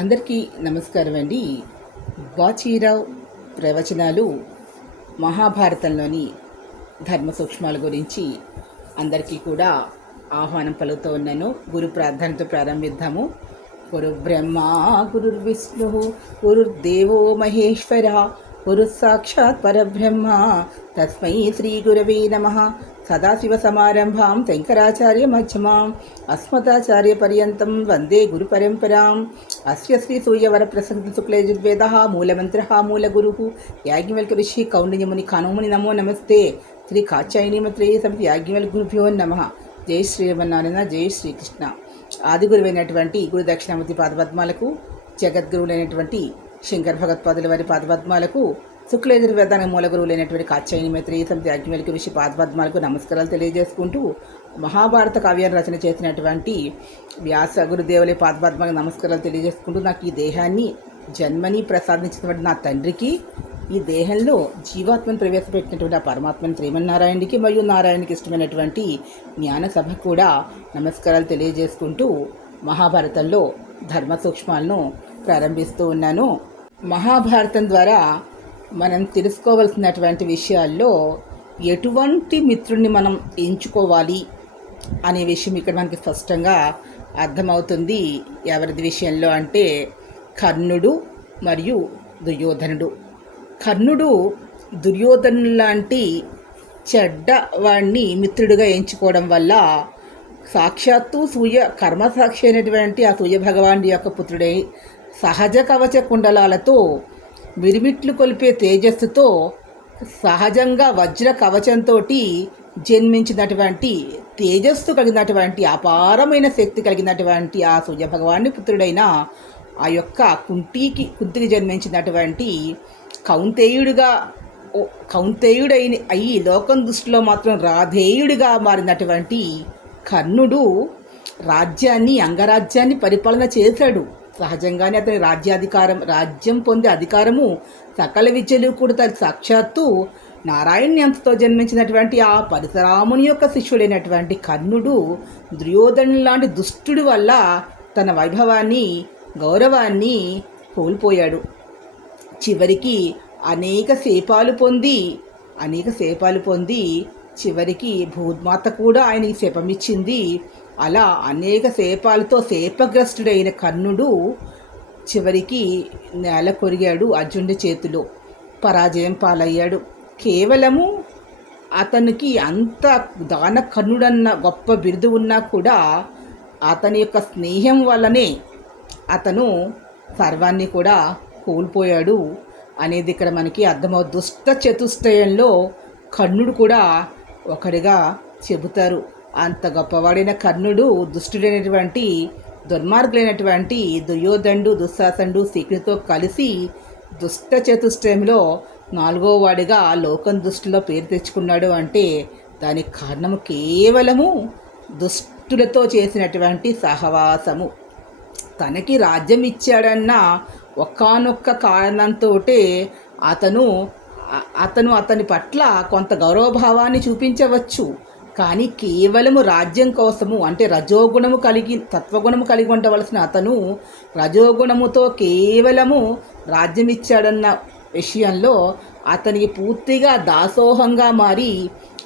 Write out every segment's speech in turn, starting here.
అందరికీ నమస్కారం అండి. బాచీరావు ప్రవచనాలు మహాభారతంలోని ధర్మ సూక్ష్మాల గురించి అందరికీ కూడా ఆహ్వానం పలుకుతూ ఉన్నాను. గురు ప్రార్థనతో ప్రారంభిద్దాము. గురు బ్రహ్మ గురుర్విష్ణు గురుర్దేవో మహేశ్వర గురు సాక్షాత్ పరబ్రహ్మ తస్మై శ్రీ గురవే నమ. సదాశివసమారంభాం శంకరాచార్య మధ్యమాం అస్మదాచార్య పర్యంతం వందే గురు పరంపరాం అస్య శ్రీ సూర్యవర ప్రసక్తి శుక్లయజుర్వేద మూలమంత్ర మూలగురు యాజ్ఞవల్క ఋషి కౌండిన్యముని కనుముని నమో నమస్తే శ్రీ కాచాయనీమత్రేయ సమితి యాజ్ఞవల్క గురుభ్యో నమ జై శ్రీమన్నారాయణ జై శ్రీకృష్ణ ఆది గురువైనటువంటి గురు దక్షిణామూర్తి పాదపద్మాలకు జగద్గురువులైనటువంటి శంకర్ భగత్పాదుల వారి పాదపద్మాలకు శుక్లయజుర్వేదానికి మూల గురువులైనటువంటి కాచాయని మైత్రి సమితి యాజ్ఞవల్క ఋషి పాదపద్మాలకు నమస్కారాలు తెలియజేసుకుంటూ మహాభారత కావ్యాన్ని రచన చేసినటువంటి వ్యాస గురుదేవులే పాదపద్మాలకు నమస్కారాలు తెలియజేసుకుంటూ నాకు ఈ దేహాన్ని జన్మని ప్రసాదించినటువంటి నా తండ్రికి ఈ దేహంలో జీవాత్మను ప్రవేశపెట్టినటువంటి ఆ పరమాత్మని శ్రీమన్నారాయణకి మరియు నారాయణకి ఇష్టమైనటువంటి జ్ఞానసభ కూడా నమస్కారాలు తెలియజేసుకుంటూ మహాభారతంలో ధర్మ సూక్ష్మాలను ప్రారంభిస్తూ ఉన్నాను. మహాభారతం ద్వారా మనం తెలుసుకోవలసినటువంటి విషయాల్లో ఎటువంటి మిత్రుడిని మనం ఎంచుకోవాలి అనే విషయం ఇక్కడ మనకి స్పష్టంగా అర్థమవుతుంది. ఎవరిది విషయంలో అంటే కర్ణుడు మరియు దుర్యోధనుడు. కర్ణుడు దుర్యోధను లాంటి చెడ్డ వాడిని మిత్రుడిగా ఎంచుకోవడం వల్ల సాక్షాత్తు సూర్య కర్మసాక్షి అయినటువంటి ఆ సూర్య భగవానుడి యొక్క పుత్రుడై సహజ కవచ కుండలాలతో మిరుమిట్లు కొలిపే తేజస్సుతో సహజంగా వజ్ర కవచంతో జన్మించినటువంటి తేజస్సు కలిగినటువంటి అపారమైన శక్తి కలిగినటువంటి ఆ సూర్యభగవాన్ని పుత్రుడైన ఆ యొక్క కుంటికి కుంతికి జన్మించినటువంటి కౌంతేయుడిగా కౌంతేయుడైన అయి లోకం దృష్టిలో మాత్రం రాధేయుడిగా మారినటువంటి కర్ణుడు రాజ్యాన్ని అంగరాజ్యాన్ని పరిపాలన చేశాడు. సహజంగానే అతని రాజ్యాధికారం రాజ్యం పొందే అధికారము సకల విద్యలు కూడా తన సాక్షాత్తు నారాయణ్యంతో జన్మించినటువంటి ఆ పరశురాముని యొక్క శిష్యుడైనటువంటి కర్ణుడు దుర్యోధను లాంటి దుష్టుడి వల్ల తన వైభవాన్ని గౌరవాన్ని కోల్పోయాడు. చివరికి అనేక శాపాలు పొంది అనేక శాపాలు పొంది చివరికి భూద్మాత కూడా ఆయనకి శపమిచ్చింది అలా అనేక శాపాలతో శాపగ్రస్తుడైన కర్ణుడు చివరికి నేల కొరిగాడు అర్జునుడి చేతిలో. పరాజయం పాలయ్యాడు. కేవలము అతనికి అంత దాన కర్ణుడన్న గొప్ప బిరుదు ఉన్నా కూడా అతని యొక్క స్నేహం వల్లనే అతను సర్వాన్ని కూడా కోల్పోయాడు అనేది ఇక్కడ మనకి అర్థమవు. దుష్ట చతుష్టయంలో కర్ణుడు కూడా ఒకడిగా చెబుతారు. అంత గొప్పవాడైన కర్ణుడు దుష్టుడైనటువంటి దుర్మార్గులైనటువంటి దుర్యోధనుడు దుశ్శాసనుడు శీకునితో కలిసి దుష్ట చతుష్టయంలో నాలుగో వాడిగా లోకం దృష్టిలో పేరు తెచ్చుకున్నాడు అంటే దానికి కారణము కేవలము దుష్టులతో చేసినటువంటి సహవాసము. తనకి రాజ్యం ఇచ్చాడన్న ఒక్కనొక్క కారణంతో అతను అతను అతని పట్ల కొంత గౌరవభావాన్ని చూపించవచ్చు. కానీ కేవలము రాజ్యం కోసము అంటే రజోగుణము కలిగి తత్వగుణము కలిగి ఉండవలసిన అతను రజోగుణముతో కేవలము రాజ్యం ఇచ్చాడన్న విషయంలో అతనికి పూర్తిగా దాసోహంగా మారి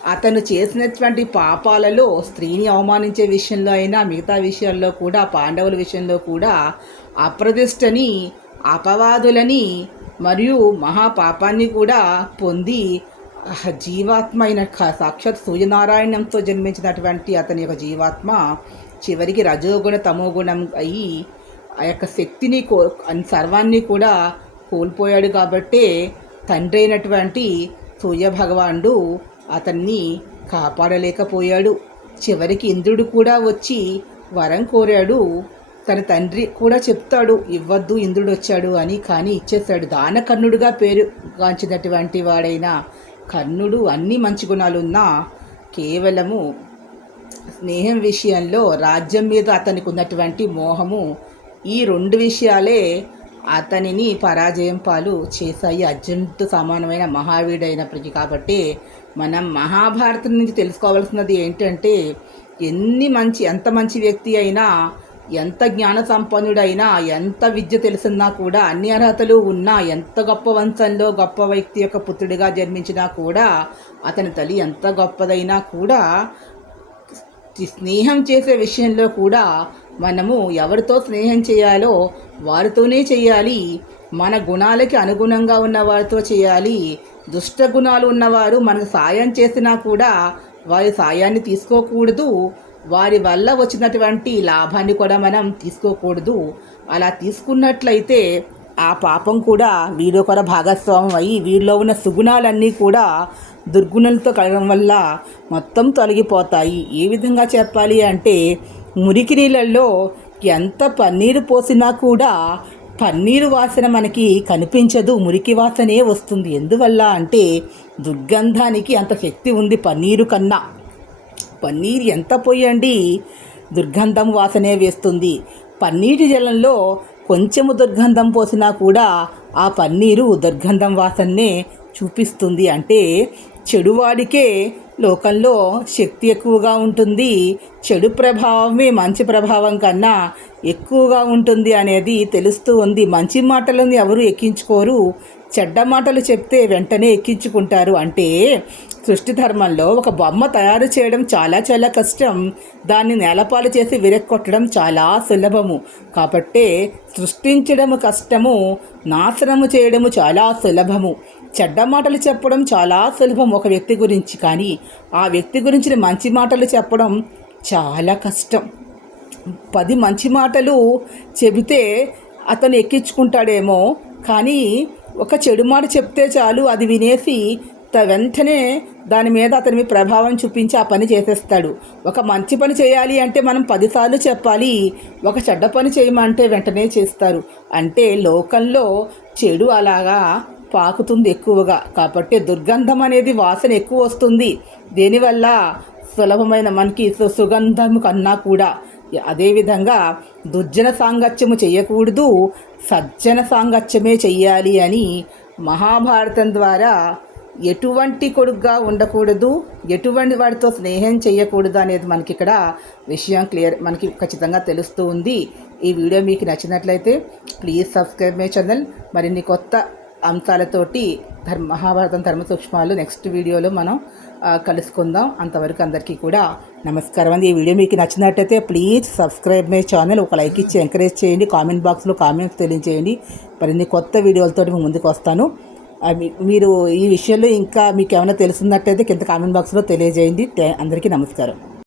అతను చేసినటువంటి పాపాలలో స్త్రీని అవమానించే విషయంలో అయినా మిగతా విషయాల్లో కూడా పాండవుల విషయంలో కూడా అప్రతిష్టని అపవాదులని మరియు మహాపాపాన్ని కూడా పొంది జీవాత్మ అయిన సాక్షాత్ సూర్యనారాయణంతో జన్మించినటువంటి అతని యొక్క జీవాత్మ చివరికి రజోగుణ తమోగుణం అయి ఆ యొక్క శక్తిని కో సర్వాన్ని కూడా కోల్పోయాడు కాబట్టే తండ్రి అయినటువంటి సూర్య భగవానుడు అతన్ని కాపాడలేకపోయాడు. చివరికి ఇంద్రుడు కూడా వచ్చి వరం కోరాడు. తన తండ్రి కూడా చెప్తాడు ఇవ్వద్దు ఇంద్రుడు వచ్చాడు అని కానీ ఇచ్చేస్తాడు దానకర్ణుడుగా పేరు గాంచినటువంటి వాడైన కర్ణుడు అన్ని మంచి గుణాలున్నా కేవలము స్నేహం విషయంలో రాజ్యం మీద అతనికి ఉన్నటువంటి మోహము ఈ రెండు విషయాలే అతనిని పరాజయం పాలు చేశాయి. అర్జునుడితో సమానమైన మహావీడైనప్పటికీ కాబట్టి మనం మహాభారతం నుంచి తెలుసుకోవాల్సినది ఏంటంటే ఎన్ని మంచి ఎంత మంచి వ్యక్తి అయినా ఎంత జ్ఞాన సంపన్నుడైనా ఎంత విద్య తెలిసినా కూడా అన్ని అర్హతలు ఉన్నా ఎంత గొప్ప వంశంలో గొప్ప వ్యక్తి యొక్క పుత్రుడిగా జన్మించినా కూడా అతని తల్లి ఎంత గొప్పదైనా కూడా స్నేహం చేసే విషయంలో కూడా మనము ఎవరితో స్నేహం చేయాలో వారితోనే చేయాలి. మన గుణాలకి అనుగుణంగా ఉన్న వారితో చేయాలి. దుష్ట గుణాలు ఉన్నవారు మనకు సాయం చేసినా కూడా వారి సాయాన్ని తీసుకోకూడదు. వారి వల్ల వచ్చినటువంటి లాభాన్ని కూడా మనం తీసుకోకూడదు. అలా తీసుకున్నట్లయితే ఆ పాపం కూడా వీరి కూడా భాగస్వామ్యం అయ్యి వీరిలో ఉన్న సుగుణాలన్నీ కూడా దుర్గుణాలతో కలగడం వల్ల మొత్తం తొలగిపోతాయి. ఏ విధంగా చెప్పాలి అంటే మురికి నీళ్ళల్లో ఎంత పన్నీరు పోసినా కూడా పన్నీరు వాసన మనకి కనిపించదు మురికి వాసనే వస్తుంది. ఎందువల్ల అంటే దుర్గంధానికి అంత శక్తి ఉంది పన్నీరు కన్నా. పన్నీర్ ఎంత పోయండి? దుర్గంధం వాసనే వేస్తుంది. పన్నీటి జలంలో కొంచెము దుర్గంధం పోసినా కూడా ఆ పన్నీరు దుర్గంధం వాసన్నే చూపిస్తుంది. అంటే చెడువాడికే లోకంలో శక్తి ఎక్కువగా ఉంటుంది చెడు ప్రభావమే మంచి ప్రభావం కన్నా ఎక్కువగా ఉంటుంది అనేది తెలుస్తూ ఉంది. మంచి మాటలను ఎవరు ఎక్కించుకోరు. చెడ్డ మాటలు చెప్తే వెంటనే ఎక్కించుకుంటారు. అంటే సృష్టి ధర్మంలో ఒక బొమ్మ తయారు చేయడం చాలా చాలా కష్టం. దాన్ని నేలపాలు చేసి విరక్కొట్టడం చాలా సులభము. కాబట్టే సృష్టించడము కష్టము నాశనము చేయడము చాలా సులభము. చెడ్డ మాటలు చెప్పడం చాలా సులభం ఒక వ్యక్తి గురించి కానీ ఆ వ్యక్తి గురించిన మంచి మాటలు చెప్పడం చాలా కష్టం. పది మంచి మాటలు చెబితే అతను ఎక్కించుకుంటాడేమో కానీ ఒక చెడు మాట చెప్తే చాలు అది వినేసి వెంటనే దాని మీద అతని మీద ప్రభావం చూపించి ఆ పని చేసేస్తాడు. ఒక మంచి పని చేయాలి అంటే మనం పదిసార్లు చెప్పాలి ఒక చెడ్డ పని చేయమంటే వెంటనే చేస్తారు. అంటే లోకంలో చెడు అలాగా పాకుతుంది ఎక్కువగా. కాబట్టి దుర్గంధం అనేది వాసన ఎక్కువ వస్తుంది. దీనివల్ల? సులభమైన మనకి సుగంధం కన్నా కూడా. అదేవిధంగా దుర్జన సాంగత్యము చేయకూడదు. సజ్జన సాంగత్యమే చెయ్యాలి అని మహాభారతం ద్వారా ఎటువంటి కొడుకుగా ఉండకూడదు. ఎటువంటి వాడితో స్నేహం చేయకూడదు అనేది మనకి ఇక్కడ విషయం క్లియర్ మనకి ఖచ్చితంగా తెలుస్తూ ఉంది. ఈ వీడియో మీకు నచ్చినట్లయితే ప్లీజ్ సబ్స్క్రైబ్ మై ఛానల్. మరిన్ని కొత్త అంశాలతోటి ధర్మ మహాభారతం ధర్మ సూక్ష్మాలు నెక్స్ట్ వీడియోలో మనం కలుసుకుందాం. అంతవరకు అందరికీ కూడా నమస్కారం అండి. ఈ వీడియో మీకు నచ్చినట్టయితే ప్లీజ్ సబ్స్క్రైబ్ మై ఛానల్. ఒక లైక్ ఇచ్చి ఎంకరేజ్ చేయండి. కామెంట్ బాక్స్లో కామెంట్స్ తెలియజేయండి. మరిన్ని కొత్త వీడియోలతో ముందుకు వస్తాను. మీరు ఈ విషయంలో ఇంకా మీకు ఏమైనా తెలుసున్నట్టయితే కింద కామెంట్ బాక్స్లో తెలియజేయండి. అందరికీ నమస్కారం.